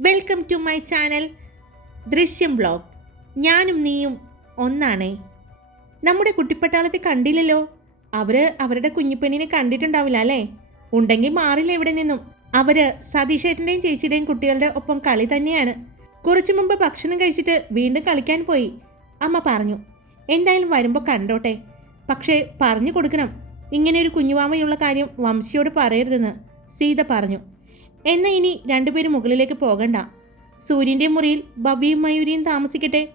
Welcome to my channel Drishyam blog ഞാനും നീയും ഒന്നാണേ. നമ്മുടെ കുട്ടിപ്പട്ടാളത്തെ കണ്ടില്ലല്ലോ? അവർ അവരുടെ കുഞ്ഞിപ്പെണ്ണിനെ കണ്ടിട്ടുണ്ടാവില്ല അല്ലേ? ഉണ്ടെങ്കിൽ മാറില്ല ഇവിടെ നിന്നും. അവർ സതീഷേട്ടന്റെയും ചേച്ചിയുടെയും കുട്ടികളുടെ ഒപ്പം കളി തന്നെയാണ്. കുറച്ചു മുമ്പ് ഭക്ഷണം കഴിച്ചിട്ട് വീണ്ടും കളിക്കാൻ പോയി. അമ്മ പറഞ്ഞു എന്തായാലും വരുമ്പോൾ കണ്ടോട്ടെ. പക്ഷേ പറഞ്ഞു കൊടുക്കണം. ഇങ്ങനെ ഒരു കുഞ്ഞുവാമയുള്ള കാര്യം വംശിയോട് പറയരുതെന്ന്. സീത പറഞ്ഞു എന്നാൽ ഇനി രണ്ടുപേരും മുകളിലേക്ക് പോകണ്ട. സൂര്യന്റെ മുറിയിൽ ബബിയും മയൂരിയും താമസിക്കട്ടെ.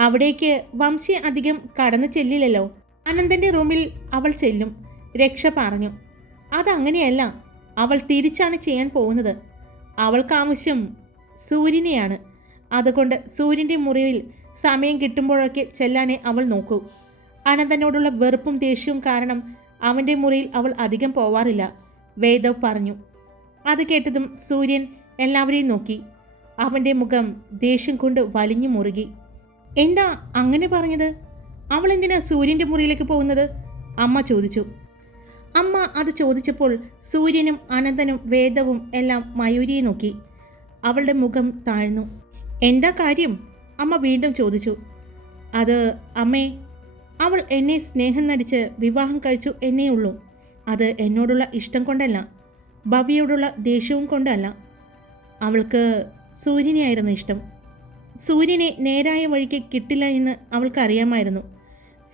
അവിടേക്ക് വംശി അധികം കടന്നു ചെല്ലില്ലല്ലോ. അനന്തന്റെ റൂമിൽ അവൾ ചെല്ലും. രക്ഷ പറഞ്ഞു. അതങ്ങനെയല്ല അവൾ തിരിച്ചാണ് ചെയ്യാൻ പോകുന്നത്. അവൾക്കാവശ്യം സൂര്യനെയാണ്. അതുകൊണ്ട് സൂര്യന്റെ മുറിവിൽ സമയം കിട്ടുമ്പോഴൊക്കെ ചെല്ലാനേ അവൾ നോക്കൂ. അനന്തനോടുള്ള വെറുപ്പും ദേഷ്യവും കാരണം അവന്റെ മുറിയിൽ അവൾ അധികം പോവാറില്ല. വേദവ് പറഞ്ഞു. അത് കേട്ടതും സൂര്യൻ എല്ലാവരെയും നോക്കി. അവന്റെ മുഖം ദേഷ്യം കൊണ്ട് വലിഞ്ഞു മുറുകി. എന്താ അങ്ങനെ പറഞ്ഞത്? അവൾ എന്തിനാ സൂര്യന്റെ മുറിയിലേക്ക് പോകുന്നത്? അമ്മ ചോദിച്ചു. അമ്മ അത് ചോദിച്ചപ്പോൾ സൂര്യനും അനന്തനും വേദവും എല്ലാം മയൂരിയെ നോക്കി. അവളുടെ മുഖം താഴ്ന്നു. എന്താ കാര്യം? അമ്മ വീണ്ടും ചോദിച്ചു. അത് അമ്മേ അവൾ എന്നെ സ്നേഹം നടിച്ച് വിവാഹം കഴിച്ചു എന്നേ ഉള്ളൂ അത് എന്നോടുള്ള ഇഷ്ടം കൊണ്ടല്ല. ഭവിയോടുള്ള ദേഷ്യവും കൊണ്ടല്ല. അവൾക്ക് സൂര്യനെയായിരുന്നു ഇഷ്ടം. സൂര്യനെ നേരായ വഴിക്ക് കിട്ടില്ല എന്ന് അവൾക്കറിയാമായിരുന്നു.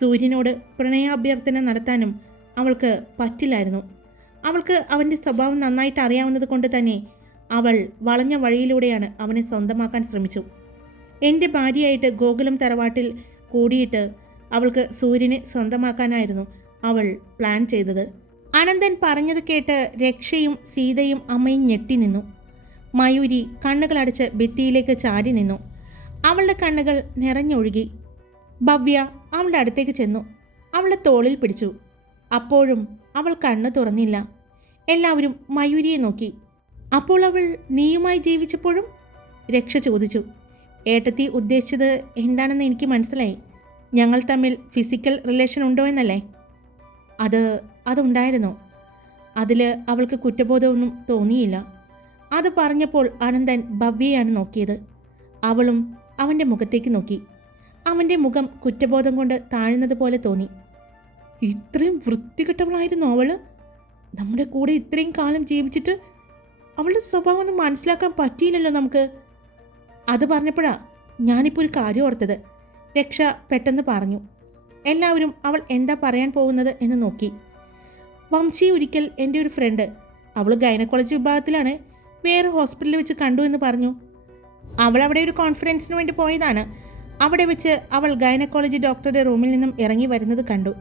സൂര്യനോട് പ്രണയാഭ്യർത്ഥന നടത്താനും അവൾക്ക് പറ്റില്ലായിരുന്നു. അവൾക്ക് അവന്റെ സ്വഭാവം നന്നായിട്ട് അറിയാവുന്നത് കൊണ്ട് തന്നെ അവൾ വളഞ്ഞ വഴിയിലൂടെയാണ് അവനെ സ്വന്തമാക്കാൻ ശ്രമിച്ചു. എന്റെ ഭാര്യയായിട്ട് ഗോകുലം തറവാട്ടിൽ കൂടിയിട്ട് അവൾക്ക് സൂര്യനെ സ്വന്തമാക്കാനായിരുന്നു അവൾ പ്ലാൻ ചെയ്തത്. അനന്തൻ പറഞ്ഞത് കേട്ട് രക്ഷയും സീതയും അമ്മയും ഞെട്ടി നിന്നു. മയൂരി കണ്ണുകളടച്ച് ഭിത്തിയിലേക്ക് ചാരി നിന്നു. അവളുടെ കണ്ണുകൾ നിറഞ്ഞൊഴുകി. ഭവ്യ അവളുടെ അടുത്തേക്ക് ചെന്നു. അവളുടെ തോളിൽ പിടിച്ചു. അപ്പോഴും അവൾ കണ്ണ് തുറന്നില്ല. എല്ലാവരും മയൂരിയെ നോക്കി. അപ്പോൾ അവൾ നീയുമായി ജീവിച്ചപ്പോഴും? രക്ഷ ചോദിച്ചു. ഏട്ടത്തി ഉദ്ദേശിച്ചത് എന്താണെന്ന് എനിക്ക് മനസ്സിലായി. ഞങ്ങൾ തമ്മിൽ ഫിസിക്കൽ റിലേഷൻ ഉണ്ടോ എന്നല്ലേ? അത് അതുണ്ടായിരുന്നു. അതിൽ അവൾക്ക് കുറ്റബോധമൊന്നും തോന്നിയില്ല. അത് പറഞ്ഞപ്പോൾ അനന്തൻ ഭവ്യയാണ് നോക്കിയത്. അവളും അവന്റെ മുഖത്തേക്ക് നോക്കി. അവന്റെ മുഖം കുറ്റബോധം കൊണ്ട് താഴ്ന്നത് പോലെ തോന്നി. ഇത്രയും വൃത്തികെട്ടവളായിരുന്നു അവൾ നമ്മുടെ കൂടെ ഇത്രയും കാലം ജീവിച്ചിട്ട് അവളുടെ സ്വഭാവം ഒന്നും മനസ്സിലാക്കാൻ പറ്റിയില്ലല്ലോ നമുക്ക്. അത് പറഞ്ഞപ്പോഴാ ഞാനിപ്പോൾ ഒരു കാര്യം ഓർത്തത്. രക്ഷ പെട്ടെന്ന് പറഞ്ഞു. എല്ലാവരും അവൾ എന്താ പറയാൻ പോകുന്നത് എന്ന് നോക്കി. വംശി ഒരിക്കൽ എന്റെ ഒരു ഫ്രണ്ട് അവൾ ഗൈനക്കോളജി വിഭാഗത്തിലാണ് വേറെ ഹോസ്പിറ്റലിൽ വെച്ച് കണ്ടു എന്ന് പറഞ്ഞു. അവൾ അവിടെ ഒരു കോൺഫറൻസിന് വേണ്ടി പോയതാണ്. അവിടെ വെച്ച് അവൾ ഗൈനക്കോളജി ഡോക്ടറുടെ റൂമിൽ നിന്നും ഇറങ്ങി വരുന്നത് കണ്ടു.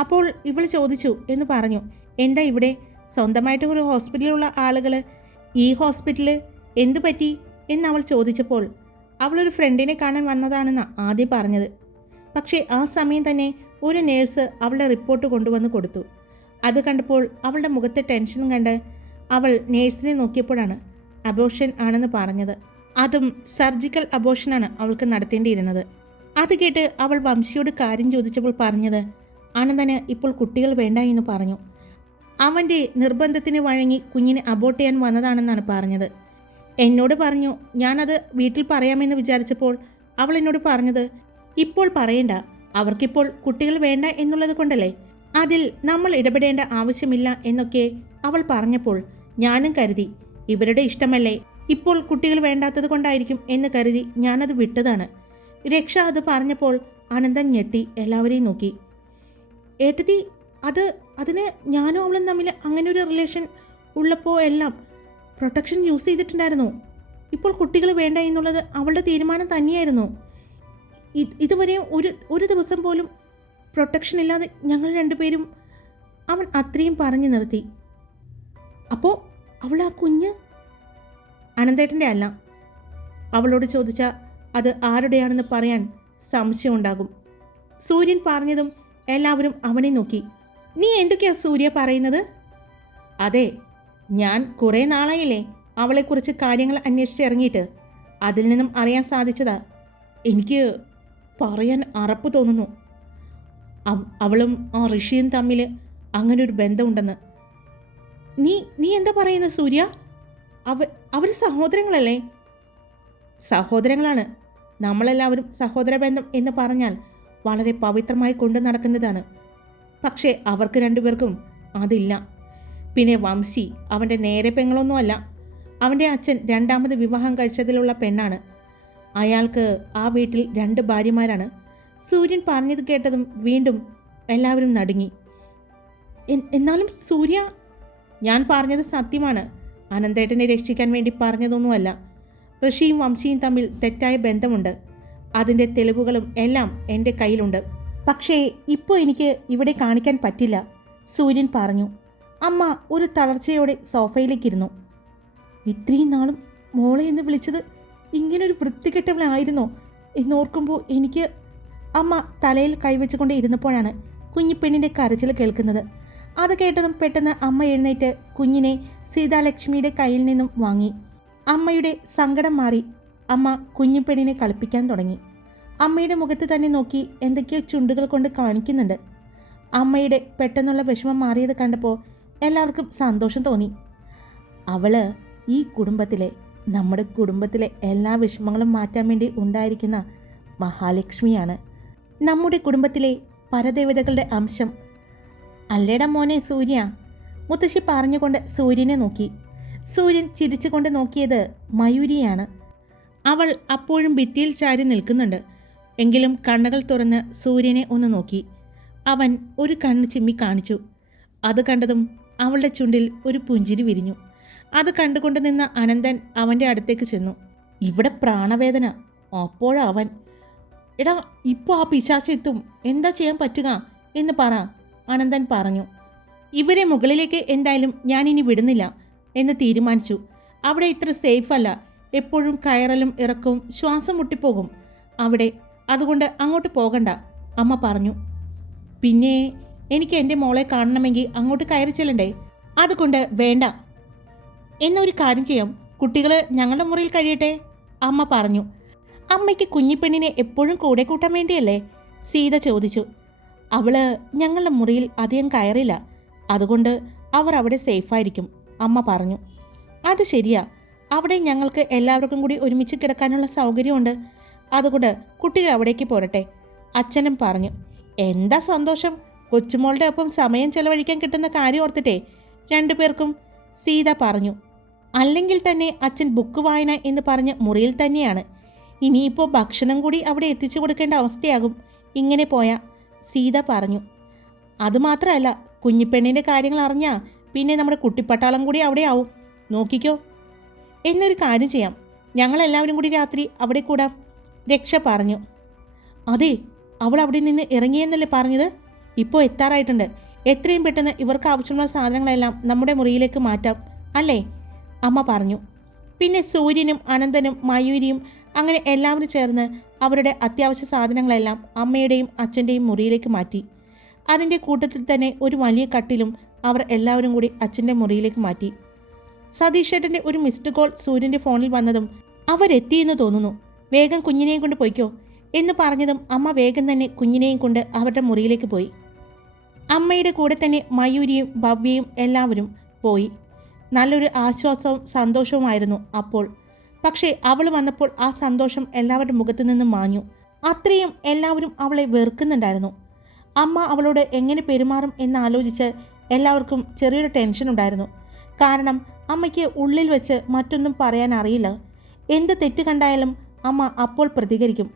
അപ്പോൾ ഇവൾ ചോദിച്ചു എന്ന് പറഞ്ഞു എന്താ ഇവിടെ? സ്വന്തമായിട്ട് ഒരു ഹോസ്പിറ്റലിലുള്ള ആളുകൾ ഈ ഹോസ്പിറ്റൽ എന്തു പറ്റി? എന്ന് അവൾ ചോദിച്ചപ്പോൾ അവളൊരു ഫ്രണ്ടിനെ കാണാൻ വന്നതാണെന്ന് ആദ്യം പറഞ്ഞത്. പക്ഷേ ആ സമയം തന്നെ ഒരു നേഴ്സ് അവളുടെ റിപ്പോർട്ട് കൊണ്ടുവന്ന് കൊടുത്തു. അത് കണ്ടപ്പോൾ അവളുടെ മുഖത്തെ ടെൻഷൻ കണ്ട് അവൾ നേഴ്സിനെ നോക്കിയപ്പോഴാണ് അബോഷൻ ആണെന്ന് പറഞ്ഞത്. അതും സർജിക്കൽ അബോഷനാണ് അവൾക്ക് നടത്തേണ്ടിയിരുന്നത്. അത് കേട്ട് അവൾ വംശിയോട് കാര്യം ചോദിച്ചപ്പോൾ പറഞ്ഞത് ആനന്ദന് ഇപ്പോൾ കുട്ടികൾ വേണ്ട എന്ന് പറഞ്ഞു. അവന്റെ നിർബന്ധത്തിന് വഴങ്ങി കുഞ്ഞിനെ അബോട്ട് ചെയ്യാൻ വന്നതാണെന്നാണ് പറഞ്ഞത്. എന്നോട് പറഞ്ഞു ഞാനത് വീട്ടിൽ പറയാമെന്ന് വിചാരിച്ചപ്പോൾ അവൾ എന്നോട് പറഞ്ഞത് ഇപ്പോൾ പറയണ്ട. അവർക്കിപ്പോൾ കുട്ടികൾ വേണ്ട എന്നുള്ളത് കൊണ്ടല്ലേ? അതിൽ നമ്മൾ ഇടപെടേണ്ട ആവശ്യമില്ല എന്നൊക്കെ അവൾ പറഞ്ഞപ്പോൾ ഞാനും കരുതി ഇവരുടെ ഇഷ്ടമല്ലേ? ഇപ്പോൾ കുട്ടികൾ വേണ്ടാത്തത് കൊണ്ടായിരിക്കും എന്ന് കരുതി ഞാനത് വിട്ടതാണ്. രക്ഷ അത് പറഞ്ഞപ്പോൾ അനന്തൻ ഞെട്ടി എല്ലാവരെയും നോക്കി. ഏട്ടത്തി അത് അതിന് ഞാനും അവളും തമ്മിൽ അങ്ങനെ ഒരു റിലേഷൻ ഉള്ളപ്പോൾ എല്ലാം പ്രൊട്ടക്ഷൻ യൂസ് ചെയ്തിട്ടുണ്ടായിരുന്നു. ഇപ്പോൾ കുട്ടികൾ വേണ്ട എന്നുള്ളത് അവളുടെ തീരുമാനം തന്നെയായിരുന്നു. ഇതുവരെയും ഇതുവരെ ഒരു ഒരു ദിവസം പോലും പ്രൊട്ടക്ഷൻ ഇല്ലാതെ ഞങ്ങൾ രണ്ടുപേരും അവൻ അത്രയും പറഞ്ഞു നിർത്തി. അപ്പോൾ അവൾ ആ കുഞ്ഞ്? അനന്തേട്ടന്റെ അല്ല. അവളോട് ചോദിച്ചാൽ അത് ആരുടെയാണെന്ന് പറയാൻ സംശയമുണ്ടാകും. സൂര്യൻ പറഞ്ഞതും എല്ലാവരും അവനെ നോക്കി. നീ എന്തൊക്കെയാ സൂര്യ പറയുന്നത്? അതെ ഞാൻ കുറേ നാളായില്ലേ അവളെക്കുറിച്ച് കാര്യങ്ങൾ അന്വേഷിച്ച് ഇറങ്ങിയിട്ട്. അതിൽ നിന്നും അറിയാൻ സാധിച്ചതാ. എനിക്ക് പറയാൻ അറപ്പ് തോന്നുന്നു. അവളും ആ ഋഷിയും തമ്മിൽ അങ്ങനെ ഒരു ബന്ധമുണ്ടെന്ന്. നീ നീ എന്താ പറയുന്നത് സൂര്യ? അവ അവർ സഹോദരങ്ങളല്ലേ? സഹോദരങ്ങളാണ്. നമ്മളെല്ലാവരും സഹോദര ബന്ധം എന്ന് പറഞ്ഞാൽ വളരെ പവിത്രമായി കൊണ്ടു നടക്കുന്നതാണ്. പക്ഷേ അവർക്ക് രണ്ടുപേർക്കും അതില്ല. പിന്നെ വംശി അവന്റെ നേരെ പെങ്ങളൊന്നുമല്ല. അവന്റെ അച്ഛൻ രണ്ടാമത് വിവാഹം കഴിച്ചതിലുള്ള പെണ്ണാണ്. അയാൾക്ക് ആ വീട്ടിൽ രണ്ട് ഭാര്യമാരാണ്. സൂര്യൻ പറഞ്ഞത് കേട്ടതും വീണ്ടും എല്ലാവരും നടുങ്ങി. എന്നാലും സൂര്യ ഞാൻ പറഞ്ഞത് സത്യമാണ്. അനന്തേട്ടനെ രക്ഷിക്കാൻ വേണ്ടി പറഞ്ഞതൊന്നുമല്ല. ഋഷിയും വംശിയും തമ്മിൽ തെറ്റായ ബന്ധമുണ്ട്. അതിന്റെ തെളിവുകളും എല്ലാം എന്റെ കയ്യിലുണ്ട്. പക്ഷേ ഇപ്പോൾ എനിക്ക് ഇവിടെ കാണിക്കാൻ പറ്റില്ല സൂര്യൻ പറഞ്ഞു. അമ്മ ഒരു തളർച്ചയോടെ സോഫയിലേക്കിരുന്നു. ഇത്രയും നാളും മോളെ എന്ന് വിളിച്ചത് ഇങ്ങനൊരു വൃത്തികെട്ടവളായിരുന്നോ എന്നോർക്കുമ്പോൾ എനിക്ക് അമ്മ തലയിൽ കൈവച്ചുകൊണ്ട് ഇരുന്നപ്പോഴാണ് കുഞ്ഞിപ്പെണ്ണിന്റെ കരച്ചിൽ കേൾക്കുന്നത്. അത് കേട്ടതും പെട്ടെന്ന് അമ്മ എഴുന്നേറ്റ് കുഞ്ഞിനെ സീതാലക്ഷ്മിയുടെ കയ്യിൽ നിന്നും വാങ്ങി. അമ്മയുടെ സങ്കടം മാറി അമ്മ കുഞ്ഞിപ്പെണ്ണിനെ കളിപ്പിക്കാൻ തുടങ്ങി. അമ്മയുടെ മുഖത്ത് തന്നെ നോക്കി എന്തൊക്കെയോ ചുണ്ടുകൾ കൊണ്ട് കാണിക്കുന്നുണ്ട്. അമ്മയുടെ പെട്ടെന്നുള്ള വിഷമം മാറിയത് കണ്ടപ്പോൾ എല്ലാവർക്കും സന്തോഷം തോന്നി. അവൾ ഈ കുടുംബത്തിലെ നമ്മുടെ കുടുംബത്തിലെ എല്ലാ വിഷമങ്ങളും മാറ്റാൻ വേണ്ടി ഉണ്ടായിരിക്കുന്ന മഹാലക്ഷ്മിയാണ്. നമ്മുടെ കുടുംബത്തിലെ പരദേവതകളുടെ അംശം. അല്ലേട മോനെ സൂര്യ? മുത്തശ്ശി പറഞ്ഞുകൊണ്ട് സൂര്യനെ നോക്കി. സൂര്യൻ ചിരിച്ചുകൊണ്ട് നോക്കിയത് മയൂരിയാണ്. അവൾ അപ്പോഴും ഭിത്തിയിൽ ചാരി നിൽക്കുന്നുണ്ട്. എങ്കിലും കണ്ണുകൾ തുറന്ന് സൂര്യനെ ഒന്ന് നോക്കി. അവൻ ഒരു കണ്ണ് ചിമ്മി കാണിച്ചു. അത് കണ്ടതും അവളുടെ ചുണ്ടിൽ ഒരു പുഞ്ചിരി വിരിഞ്ഞു. അത് കണ്ടുകൊണ്ട് നിന്ന അനന്തൻ അവന്റെ അടുത്തേക്ക് ചെന്നു. ഇവിടെ പ്രാണവേദന. അപ്പോഴവൻ എടാ ഇപ്പോൾ ആ പിശാശി എത്തും എന്താ ചെയ്യാൻ പറ്റുക? എന്ന് പറ. അനന്തൻ പറഞ്ഞു. ഇവരെ മുകളിലേക്ക് എന്തായാലും ഞാനിനി വിടുന്നില്ല എന്ന് തീരുമാനിച്ചു. അവിടെ ഇത്ര സേഫ് അല്ല. എപ്പോഴും കയറലും ഇറക്കവും ശ്വാസം മുട്ടിപ്പോകും. അവിടെ. അതുകൊണ്ട് അങ്ങോട്ട് പോകണ്ട അമ്മ പറഞ്ഞു. പിന്നെ എനിക്ക് എന്റെ മോളെ കാണണമെങ്കിൽ അങ്ങോട്ട് കയറി ചെല്ലണ്ടേ? അതുകൊണ്ട് വേണ്ട. എന്നൊരു കാര്യം ചെയ്യാം. കുട്ടികൾ ഞങ്ങളുടെ മുറിയിൽ കഴിയട്ടെ? അമ്മ പറഞ്ഞു. അമ്മയ്ക്ക് കുഞ്ഞിപ്പെണ്ണിനെ എപ്പോഴും കൂടെ കൂട്ടാൻ വേണ്ടിയല്ലേ? സീത ചോദിച്ചു. അവൾ ഞങ്ങളുടെ മുറിയിൽ അധികം കയറില്ല. അതുകൊണ്ട് അവർ അവിടെ സേഫായിരിക്കും അമ്മ പറഞ്ഞു. അത് ശരിയാ. അവിടെ ഞങ്ങൾക്ക് എല്ലാവർക്കും കൂടി ഒരുമിച്ച് കിടക്കാനുള്ള സൗകര്യമുണ്ട്. അതുകൊണ്ട് കുട്ടികൾ അവിടേക്ക് പോരട്ടെ അച്ഛനും പറഞ്ഞു. എന്താ സന്തോഷം? കൊച്ചുമോളുടെ ഒപ്പം സമയം ചെലവഴിക്കാൻ കിട്ടുന്ന കാര്യം ഓർത്തിട്ടേ രണ്ടുപേർക്കും സീത പറഞ്ഞു. അല്ലെങ്കിൽ തന്നെ അച്ഛൻ ബുക്ക് വായന എന്ന് പറഞ്ഞ് മുറിയിൽ തന്നെയാണ്. ഇനിയിപ്പോൾ ഭക്ഷണം കൂടി അവിടെ എത്തിച്ചു കൊടുക്കേണ്ട അവസ്ഥയാകും. ഇങ്ങനെ പോയാ സീത പറഞ്ഞു. അതുമാത്രമല്ല കുഞ്ഞിപ്പെണ്ണിന്റെ കാര്യങ്ങൾ അറിഞ്ഞാൽ പിന്നെ നമ്മുടെ കുട്ടിപ്പട്ടാളം കൂടി അവിടെ ആവും. നോക്കിക്കോ. എന്നൊരു കാര്യം ചെയ്യാം. ഞങ്ങളെല്ലാവരും കൂടി രാത്രി അവിടെ കൂടാം. രക്ഷ പറഞ്ഞു. അതെ അവൾ അവിടെ നിന്ന് ഇറങ്ങിയെന്നല്ലേ പറഞ്ഞത്? ഇപ്പോൾ എത്താറായിട്ടുണ്ട്. എത്രയും പെട്ടെന്ന് ഇവർക്ക് ആവശ്യമുള്ള സാധനങ്ങളെല്ലാം നമ്മുടെ മുറിയിലേക്ക് മാറ്റാം. അല്ലേ? അമ്മ പറഞ്ഞു. പിന്നെ സൂര്യനും അനന്തനും മയൂരിയും അങ്ങനെ എല്ലാവരും ചേർന്ന് അവരുടെ അത്യാവശ്യ സാധനങ്ങളെല്ലാം അമ്മയുടെയും അച്ഛന്റെയും മുറിയിലേക്ക് മാറ്റി. അതിന്റെ കൂട്ടത്തിൽ തന്നെ ഒരു വലിയ കട്ടിലും അവർ എല്ലാവരും കൂടി അച്ഛന്റെ മുറിയിലേക്ക് മാറ്റി. സതീഷ് ഏട്ടന്റെ ഒരു മിസ്ഡ് കോൾ സൂര്യന്റെ ഫോണിൽ വന്നതും അവരെത്തിയെന്ന് തോന്നുന്നു. വേഗം കുഞ്ഞിനെയും കൊണ്ട് പോയിക്കോ എന്ന് പറഞ്ഞതും അമ്മ വേഗം തന്നെ കുഞ്ഞിനെയും കൊണ്ട് അവരുടെ മുറിയിലേക്ക് പോയി. അമ്മയുടെ കൂടെ തന്നെ മയൂരിയും ഭവ്യയും എല്ലാവരും പോയി. നല്ലൊരു ആശ്വാസവും സന്തോഷവുമായിരുന്നു അപ്പോൾ. പക്ഷേ അവൾ വന്നപ്പോൾ ആ സന്തോഷം എല്ലാവരുടെ മുഖത്തു നിന്നും മാഞ്ഞു. അത്രയും എല്ലാവരും അവളെ വെറുക്കുന്നുണ്ടായിരുന്നു. അമ്മ അവളോട് എങ്ങനെ പെരുമാറും എന്നാലോചിച്ച് എല്ലാവർക്കും ചെറിയൊരു ടെൻഷൻ ഉണ്ടായിരുന്നു. കാരണം അമ്മയ്ക്ക് ഉള്ളിൽ വെച്ച് മറ്റൊന്നും പറയാൻ അറിയില്ല. എന്ത് തെറ്റ് കണ്ടായാലും അമ്മ അപ്പോൾ പ്രതികരിക്കും.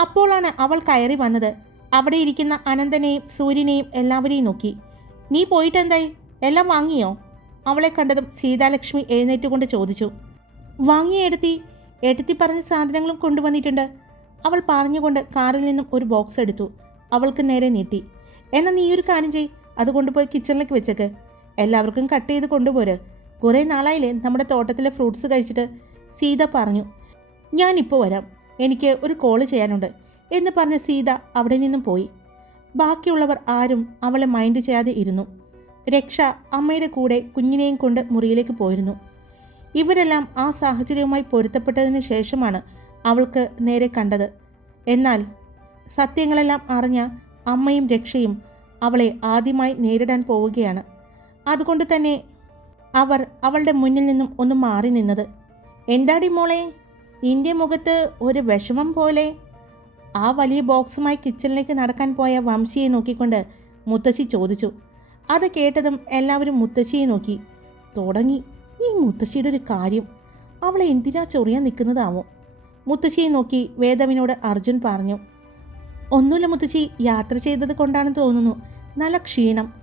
അപ്പോഴാണ് അവൾ കയറി വന്നത്. അവിടെ ഇരിക്കുന്ന അനന്തനെയും സൂര്യനെയും എല്ലാവരെയും നോക്കി. നീ പോയിട്ടെന്തായി? എല്ലാം വാങ്ങിയോ? അവളെ കണ്ടതും സീതാലക്ഷ്മി എഴുന്നേറ്റുകൊണ്ട് ചോദിച്ചു. വാങ്ങിയ എടുത്തി എടുത്തി പറഞ്ഞ സാധനങ്ങളും കൊണ്ടുവന്നിട്ടുണ്ട്. അവൾ പറഞ്ഞുകൊണ്ട് കാറിൽ നിന്നും ഒരു ബോക്സ് എടുത്തു. അവൾക്ക് നേരെ നീട്ടി. എന്നാൽ നീ ഒരു കാര്യം ചെയ് അത് കൊണ്ടുപോയി കിച്ചണിലേക്ക് വെച്ചേക്ക്. എല്ലാവർക്കും കട്ട് ചെയ്ത് കൊണ്ടുപോര്. കുറേ നാളായില്ലേ നമ്മുടെ തോട്ടത്തിലെ ഫ്രൂട്ട്സ് കഴിച്ചിട്ട്. സീത പറഞ്ഞു. ഞാനിപ്പോൾ വരാം. എനിക്ക് ഒരു കോൾ ചെയ്യാനുണ്ട്. എന്ന് പറഞ്ഞ സീത അവിടെ നിന്നും പോയി. ബാക്കിയുള്ളവർ ആരും അവളെ മൈൻഡ് ചെയ്യാതെ ഇരുന്നു. രക്ഷ അമ്മയുടെ കൂടെ കുഞ്ഞിനെയും കൊണ്ട് മുറിയിലേക്ക് പോയിരുന്നു. ഇവരെല്ലാം ആ സാഹചര്യവുമായി പൊരുത്തപ്പെട്ടതിന് ശേഷമാണ് അവൾക്ക് നേരെ കണ്ടത്. എന്നാൽ സത്യങ്ങളെല്ലാം അറിഞ്ഞ അമ്മയും രക്ഷയും അവളെ ആദ്യമായി നേരിടാൻ പോവുകയാണ്. അതുകൊണ്ട് തന്നെ അവർ അവളുടെ മുന്നിൽ നിന്നും ഒന്ന് മാറി നിന്നത്. എന്താടി മോളെ? നിന്റെ മുഖത്ത് ഒരു വിഷമം പോലെ. ആ വലിയ ബോക്സുമായി കിച്ചണിലേക്ക് നടക്കാൻ പോയ വംശിയെ നോക്കിക്കൊണ്ട് മുത്തശ്ശി ചോദിച്ചു. അത് കേട്ടതും എല്ലാവരും മുത്തശ്ശിയെ നോക്കി. തുടങ്ങി. ഈ മുത്തശ്ശിയുടെ ഒരു കാര്യം അവളെ എന്തിനാ ചൊറിയാൻ നിൽക്കുന്നതാവോ? മുത്തശ്ശിയെ നോക്കി വേദവിനോട് അർജുൻ പറഞ്ഞു ഒന്നുമില്ല മുത്തശ്ശി യാത്ര ചെയ്തത് കൊണ്ടാണെന്ന് തോന്നുന്നു. നല്ല ക്ഷീണം.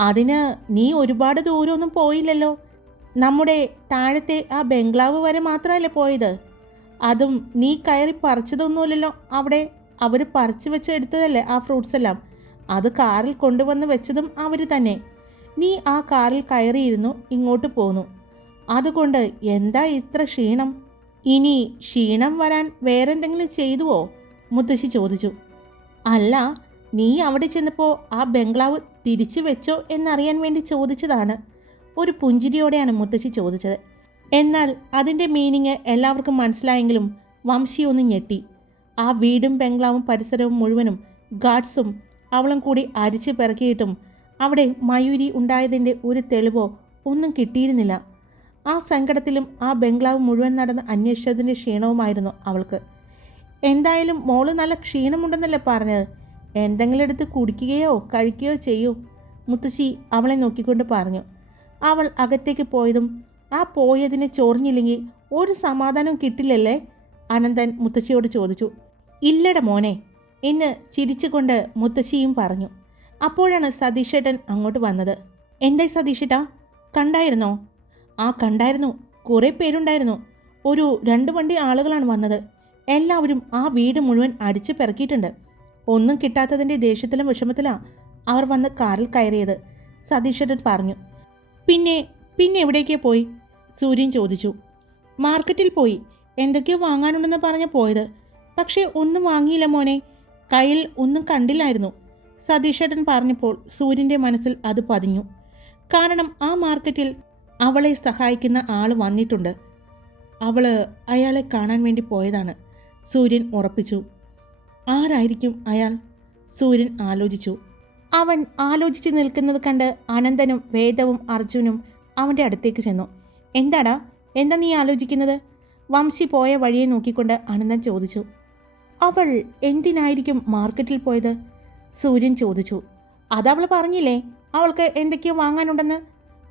അതിന് നീ ഒരുപാട് ദൂരമൊന്നും പോയില്ലല്ലോ. നമ്മുടെ താഴത്തെ ആ ബംഗ്ലാവ് വരെ മാത്രമല്ലേ പോയത്? അതും നീ കയറി പറിച്ചതൊന്നുമില്ലല്ലോ. അവിടെ അവർ പറിച്ചു വെച്ച് എടുത്തതല്ലേ ആ ഫ്രൂട്ട്സ് എല്ലാം? അത് കാറിൽ കൊണ്ടുവന്ന് വെച്ചതും അവർ തന്നെ. നീ ആ കാറിൽ കയറിയിരുന്നു ഇങ്ങോട്ട് പോന്നു. അതുകൊണ്ട് എന്താ ഇത്ര ക്ഷീണം? ഇനി ക്ഷീണം വരാൻ വേറെന്തെങ്കിലും ചെയ്തുവോ? മുത്തശ്ശി ചോദിച്ചു. അല്ല നീ അവിടെ ചെന്നപ്പോൾ ആ ബംഗ്ലാവ് തിരിച്ചു വെച്ചോ എന്നറിയാൻ വേണ്ടി ചോദിച്ചതാണ്. ഒരു പുഞ്ചിരിയോടെയാണ് മുത്തശ്ശി ചോദിച്ചത്. എന്നാൽ അതിന്റെ മീനിങ് എല്ലാവർക്കും മനസ്സിലായെങ്കിലും വംശി ഒന്ന് ഞെട്ടി. ആ വീടും ബംഗ്ലാവും പരിസരവും മുഴുവനും ഗാർഡ്സും അവളും കൂടി അരിച്ചു പിറക്കിയിട്ടും അവിടെ മയൂരി ഉണ്ടായതിന്റെ ഒരു തെളിവോ ഒന്നും കിട്ടിയിരുന്നില്ല. ആ സങ്കടത്തിലും ആ ബംഗ്ലാവ് മുഴുവൻ നടന്ന് അന്വേഷിച്ചതിന്റെ ക്ഷീണവുമായിരുന്നു അവൾക്ക്. എന്തായാലും മോൾ നല്ല ക്ഷീണമുണ്ടെന്നല്ലേ പറഞ്ഞത്? എന്തെങ്കിലും എടുത്ത് കുടിക്കുകയോ കഴിക്കുകയോ ചെയ്യൂ മുത്തശ്ശി അവളെ നോക്കിക്കൊണ്ട് പറഞ്ഞു. അവൾ അകത്തേക്ക് പോയതും ആ പോയതിനെ ചോറിഞ്ഞില്ലെങ്കിൽ ഒരു സമാധാനവും കിട്ടില്ലല്ലേ? അനന്തൻ മുത്തശ്ശിയോട് ചോദിച്ചു. ഇല്ലട മോനെ എന്ന് ചിരിച്ചുകൊണ്ട് മുത്തശ്ശിയും പറഞ്ഞു. അപ്പോഴാണ് സതീഷേട്ടൻ അങ്ങോട്ട് വന്നത്. എന്തായി സതീഷേട്ടാ? കണ്ടായിരുന്നോ? ആ കണ്ടായിരുന്നു. കുറേ പേരുണ്ടായിരുന്നു. ഒരു രണ്ട് വണ്ടി ആളുകളാണ് വന്നത്. എല്ലാവരും ആ വീട് മുഴുവൻ അടിച്ചു പിറക്കിയിട്ടുണ്ട്. ഒന്നും കിട്ടാത്തതിന്റെ ദേഷ്യത്തിലും വിഷമത്തിലാണ് അവർ വന്ന് കാറിൽ കയറിയത് സതീഷേട്ടൻ പറഞ്ഞു. പിന്നെ പിന്നെ എവിടേക്കേ പോയി? സൂര്യൻ ചോദിച്ചു. മാർക്കറ്റിൽ പോയി. എന്തൊക്കെയോ വാങ്ങാനുണ്ടെന്ന് പറഞ്ഞ് പോയത്. പക്ഷേ ഒന്നും വാങ്ങിയില്ല മോനെ. കയ്യിൽ ഒന്നും കണ്ടില്ലായിരുന്നു. സതീഷേട്ടൻ പറഞ്ഞപ്പോൾ സൂര്യന്റെ മനസ്സിൽ അത് പതിഞ്ഞു. കാരണം ആ മാർക്കറ്റിൽ അവളെ സഹായിക്കുന്ന ആൾ വന്നിട്ടുണ്ട്. അവൾ അയാളെ കാണാൻ വേണ്ടി പോയതാണ്. സൂര്യൻ ഉറപ്പിച്ചു. ആരായിരിക്കും അയാൾ? സൂര്യൻ ആലോചിച്ചു. അവൻ ആലോചിച്ച് നിൽക്കുന്നത് കണ്ട് അനന്തനും വേദവും അർജുനും അവന്റെ അടുത്തേക്ക് ചെന്നു. എന്താടാ? എന്താ നീ ആലോചിക്കുന്നത്? വംശി പോയ വഴിയെ നോക്കിക്കൊണ്ട് അനന്തൻ ചോദിച്ചു. അവൾ എന്തിനായിരിക്കും മാർക്കറ്റിൽ പോയത്? സൂര്യൻ ചോദിച്ചു അതവൾ പറഞ്ഞില്ലേ അവൾക്ക് എന്തൊക്കെയോ വാങ്ങാനുണ്ടെന്ന്?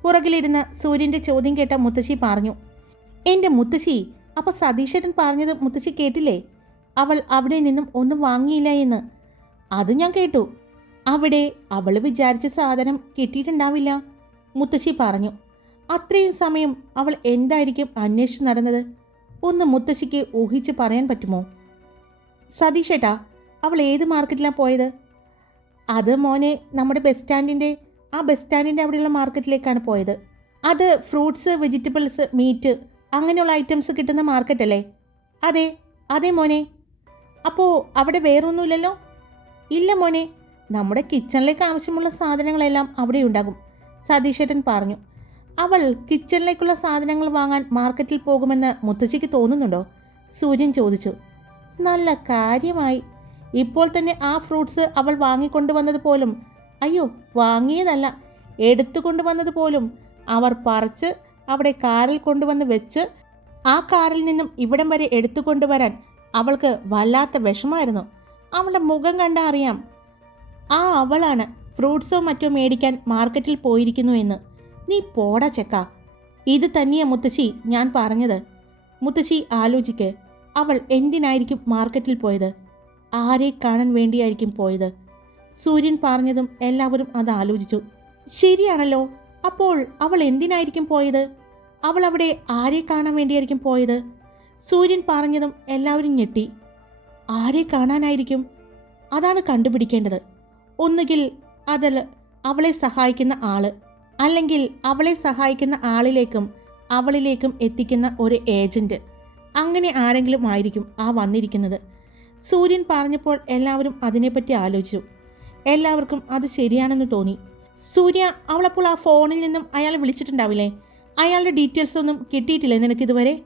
പുറകിലിരുന്ന് സൂര്യന്റെ ചോദ്യം കേട്ട മുത്തശ്ശി പറഞ്ഞു എന്റെ മുത്തശ്ശി അപ്പോൾ സതീശൻ പറഞ്ഞത് മുത്തശ്ശി കേട്ടില്ലേ? അവൾ അവിടെ നിന്നും ഒന്നും വാങ്ങിയില്ല എന്ന്. അത് ഞാൻ കേട്ടു. അവിടെ അവൾ വിചാരിച്ച സാധനം കിട്ടിയിട്ടുണ്ടാവില്ല. മുത്തശ്ശി പറഞ്ഞു അത്രയും സമയം അവൾ എന്തായിരിക്കും അന്വേഷിച്ച് നടന്നത്? ഒന്ന് മുത്തശ്ശിക്ക് ഊഹിച്ച് പറയാൻ പറ്റുമോ? സതീഷേട്ടാ അവൾ ഏത് മാർക്കറ്റിലാണ് പോയത്? അത് മോനെ നമ്മുടെ ബസ് സ്റ്റാൻഡിന്റെ ആ ബസ് സ്റ്റാൻഡിന്റെ അവിടെയുള്ള മാർക്കറ്റിലേക്കാണ് പോയത്. അത് ഫ്രൂട്ട്സ് വെജിറ്റബിൾസ് മീറ്റ് അങ്ങനെയുള്ള ഐറ്റംസ് കിട്ടുന്ന മാർക്കറ്റല്ലേ അതെ അതെ മോനെ. അപ്പോൾ അവിടെ വേറൊന്നുമില്ലല്ലോ? ഇല്ല മോനെ. നമ്മുടെ കിച്ചണിലേക്ക് ആവശ്യമുള്ള സാധനങ്ങളെല്ലാം അവിടെ ഉണ്ടാകും സതീശേട്ടൻ പറഞ്ഞു. അവൾ കിച്ചണിലേക്കുള്ള സാധനങ്ങൾ വാങ്ങാൻ മാർക്കറ്റിൽ പോകുമെന്ന് മുത്തശ്ശിക്ക് തോന്നുന്നുണ്ടോ? സൂര്യൻ ചോദിച്ചു. നല്ല കാര്യമായി. ഇപ്പോൾ തന്നെ ആ ഫ്രൂട്ട്സ് അവൾ വാങ്ങിക്കൊണ്ടുവന്നത് പോലും അയ്യോ വാങ്ങിയതല്ല എടുത്തു കൊണ്ടുവന്നത് പോലും അവർ പറിച്ച് അവിടെ കാറിൽ കൊണ്ടുവന്ന് വെച്ച് ആ കാറിൽ നിന്നും ഇവിടം വരെ എടുത്തു കൊണ്ടുവരാൻ അവൾക്ക് വല്ലാത്ത വിഷമായിരുന്നു അവളുടെ മുഖം കണ്ടാൽ അറിയാം. ആ അവളാണ് ഫ്രൂട്ട്സോ മറ്റോ മേടിക്കാൻ മാർക്കറ്റിൽ പോയിരിക്കുന്നു എന്ന്. നീ പോടാ ചെക്ക. ഇത് തന്നെയാ മുത്തശ്ശി ഞാൻ പറഞ്ഞത്. മുത്തശ്ശി ആലോചിക്ക് അവൾ എന്തിനായിരിക്കും മാർക്കറ്റിൽ പോയത്? ആരെ കാണാൻ വേണ്ടിയായിരിക്കും പോയത്? സൂര്യൻ പറഞ്ഞതും എല്ലാവരും അത് ആലോചിച്ചു. ശരിയാണല്ലോ. അപ്പോൾ അവൾ എന്തിനായിരിക്കും പോയത്? അവൾ അവിടെ ആരെ കാണാൻ വേണ്ടിയായിരിക്കും പോയത്? സൂര്യൻ പറഞ്ഞതും എല്ലാവരും ഞെട്ടി. ആരെ കാണാനായിരിക്കും? അതാണ് കണ്ടുപിടിക്കേണ്ടത്. ഒന്നുകിൽ അതിൽ അവളെ സഹായിക്കുന്ന ആൾ അല്ലെങ്കിൽ അവളെ സഹായിക്കുന്ന ആളിലേക്കും അവളിലേക്കും എത്തിക്കുന്ന ഒരു ഏജന്റ്. അങ്ങനെ ആരെങ്കിലും ആയിരിക്കും ആ വന്നിരിക്കുന്നത്. സൂര്യൻ പറഞ്ഞപ്പോൾ എല്ലാവരും അതിനെപ്പറ്റി ആലോചിച്ചു. എല്ലാവർക്കും അത് ശരിയാണെന്ന് തോന്നി. സൂര്യ അവളപ്പോൾ ആ ഫോണിൽ നിന്നും അയാൾ വിളിച്ചിട്ടുണ്ടാവില്ലേ? അയാളുടെ ഡീറ്റെയിൽസ് ഒന്നും കിട്ടിയിട്ടില്ലേ നിനക്കിതുവരെ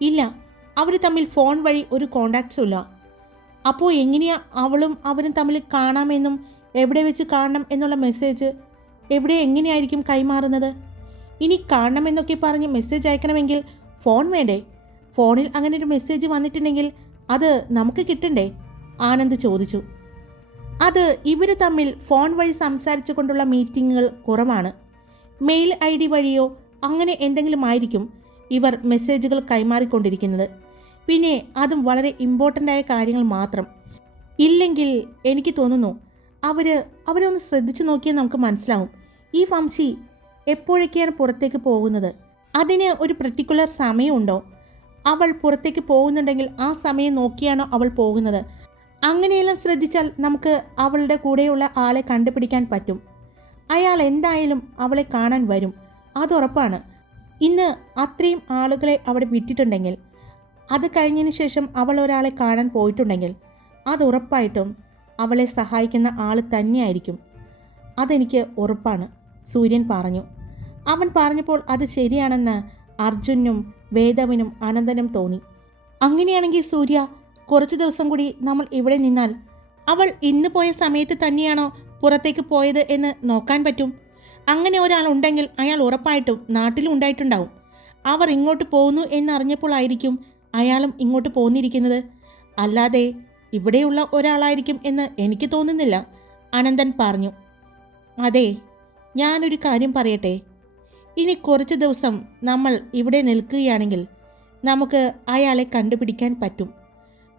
ഇല്ല. അവർ തമ്മിൽ ഫോൺ വഴി ഒരു കോണ്ടാക്ട്സും ഇല്ല. അപ്പോൾ എങ്ങനെയാ അവളും അവരും തമ്മിൽ കാണാമെന്നും എവിടെ വെച്ച് കാണണം എന്നുള്ള മെസ്സേജ് എവിടെ എങ്ങനെയായിരിക്കും കൈമാറുന്നത്? ഇനി കാണണമെന്നൊക്കെ പറഞ്ഞ് മെസ്സേജ് അയക്കണമെങ്കിൽ ഫോൺ വേണ്ടേ? ഫോണിൽ അങ്ങനെ ഒരു മെസ്സേജ് വന്നിട്ടുണ്ടെങ്കിൽ അത് നമുക്ക് കിട്ടണ്ടേ? ആനന്ദ് ചോദിച്ചു. അത് ഇവർ തമ്മിൽ ഫോൺ വഴി സംസാരിച്ചു കൊണ്ടുള്ള മീറ്റിങ്ങുകൾ കുറവാണ്. മെയിൽ ഐ ഡി വഴിയോ അങ്ങനെ എന്തെങ്കിലും ആയിരിക്കും ഇവർ മെസ്സേജുകൾ കൈമാറിക്കൊണ്ടിരിക്കുന്നത്. പിന്നെ അതും വളരെ ഇമ്പോർട്ടന്റ് ആയ കാര്യങ്ങൾ മാത്രം. ഇല്ലെങ്കിൽ എനിക്ക് തോന്നുന്നു അവർ അവരെ ഒന്ന് ശ്രദ്ധിച്ചു നോക്കിയാൽ നമുക്ക് മനസ്സിലാവും. ഈ വംശി എപ്പോഴൊക്കെയാണ് പുറത്തേക്ക് പോകുന്നത്? അതിന് ഒരു പെർട്ടിക്കുലർ സമയമുണ്ടോ? അവൾ പുറത്തേക്ക് പോകുന്നുണ്ടെങ്കിൽ ആ സമയം നോക്കിയാണോ അവൾ പോകുന്നത്? അങ്ങനെയെല്ലാം ശ്രദ്ധിച്ചാൽ നമുക്ക് അവളുടെ കൂടെയുള്ള ആളെ കണ്ടുപിടിക്കാൻ പറ്റും. അയാൾ എന്തായാലും അവളെ കാണാൻ വരും. അതുറപ്പാണ് ഇന്ന് അത്രയും ആളുകളെ അവിടെ വിട്ടിട്ടുണ്ടെങ്കിൽ അത് കഴിഞ്ഞതിന് ശേഷം അവൾ ഒരാളെ കാണാൻ പോയിട്ടുണ്ടെങ്കിൽ അത് ഉറപ്പായിട്ടും അവളെ സഹായിക്കുന്ന ആൾ തന്നെയായിരിക്കും. അതെനിക്ക് ഉറപ്പാണ്. സൂര്യൻ പറഞ്ഞു. അവൻ പറഞ്ഞപ്പോൾ അത് ശരിയാണെന്ന് അർജുനും വേദവനും അനന്തനും തോന്നി. അങ്ങനെയാണെങ്കിൽ സൂര്യ കുറച്ച് ദിവസം കൂടി നമ്മൾ ഇവിടെ നിന്നാൽ അവൾ ഇന്ന് പോയ സമയത്ത് തന്നെയാണോ പുറത്തേക്ക് പോയത് എന്ന് നോക്കാൻ പറ്റും. അങ്ങനെ ഒരാൾ ഉണ്ടെങ്കിൽ അയാൾ ഉറപ്പായിട്ടും നാട്ടിലും ഉണ്ടായിട്ടുണ്ടാവും. അവർ ഇങ്ങോട്ട് പോകുന്നു എന്നറിഞ്ഞപ്പോഴായിരിക്കും അയാളും ഇങ്ങോട്ട് പോന്നിരിക്കുന്നത്. അല്ലാതെ ഇവിടെയുള്ള ഒരാളായിരിക്കും എന്ന് എനിക്ക് തോന്നുന്നില്ല അനന്തൻ പറഞ്ഞു. അതെ ഞാനൊരു കാര്യം പറയട്ടെ. ഇനി കുറച്ച് ദിവസം നമ്മൾ ഇവിടെ നിൽക്കുകയാണെങ്കിൽ നമുക്ക് അയാളെ കണ്ടുപിടിക്കാൻ പറ്റും.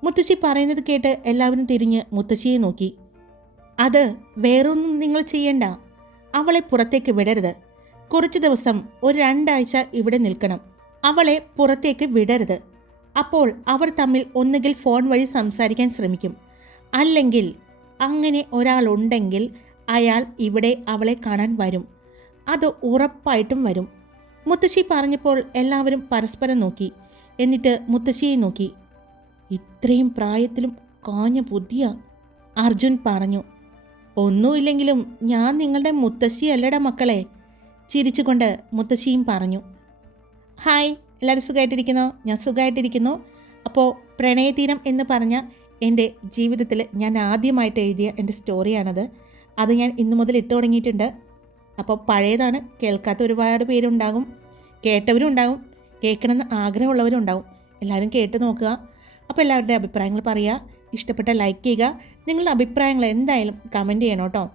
മുത്തശ്ശി പറയുന്നത് കേട്ട് എല്ലാവരും തിരിഞ്ഞ് മുത്തശ്ശിയെ നോക്കി. അത് വേറൊന്നും നിങ്ങൾ ചെയ്യണ്ട. അവളെ പുറത്തേക്ക് വിടരുത്. കുറച്ച് ദിവസം ഒരു രണ്ടാഴ്ച ഇവിടെ നിൽക്കണം. അവളെ പുറത്തേക്ക് വിടരുത്. അപ്പോൾ അവർ തമ്മിൽ ഒന്നുകിൽ ഫോൺ വഴി സംസാരിക്കാൻ ശ്രമിക്കും. അല്ലെങ്കിൽ അങ്ങനെ ഒരാളുണ്ടെങ്കിൽ അയാൾ ഇവിടെ അവളെ കാണാൻ വരും. അത് ഉറപ്പായിട്ടും വരും. മുത്തശ്ശി പറഞ്ഞപ്പോൾ എല്ലാവരും പരസ്പരം നോക്കി. എന്നിട്ട് മുത്തശ്ശിയെ നോക്കി. ഇത്രയും പ്രായത്തിലും കാഞ്ഞ ബുദ്ധിയാ അർജുൻ പറഞ്ഞു. ഒന്നുമില്ലെങ്കിലും ഞാൻ നിങ്ങളുടെ മുത്തശ്ശിയല്ലട മക്കളെ ചിരിച്ചുകൊണ്ട് മുത്തശ്ശിയും പറഞ്ഞു. ഹായ് എല്ലാവരും സുഖമായിട്ടിരിക്കുന്നു ഞാൻ സുഖമായിട്ടിരിക്കുന്നു അപ്പോൾ പ്രണയതീരം എന്ന് പറഞ്ഞ എന്റെ ജീവിതത്തിൽ ഞാൻ ആദ്യമായിട്ട് എഴുതിയ എന്റെ സ്റ്റോറിയാണത്. അത് ഞാൻ ഇന്നു മുതൽ ഇട്ട് തുടങ്ങിയിട്ടുണ്ട്. അപ്പോൾ പഴയതാണ്. കേൾക്കാത്ത ഒരുപാട് പേരുണ്ടാകും. കേട്ടവരും ഉണ്ടാകും. കേൾക്കണമെന്ന് ആഗ്രഹമുള്ളവരും ഉണ്ടാകും. എല്ലാവരും കേട്ട് നോക്കുക. അപ്പോൾ എല്ലാവരുടെയും അഭിപ്രായങ്ങൾ പറയുക. ഇഷ്ടപ്പെട്ട ലൈക്ക് ചെയ്യുക. നിങ്ങളുടെ അഭിപ്രായങ്ങൾ എന്തായാലും കമന്റ് ചെയ്യണം കേട്ടോ.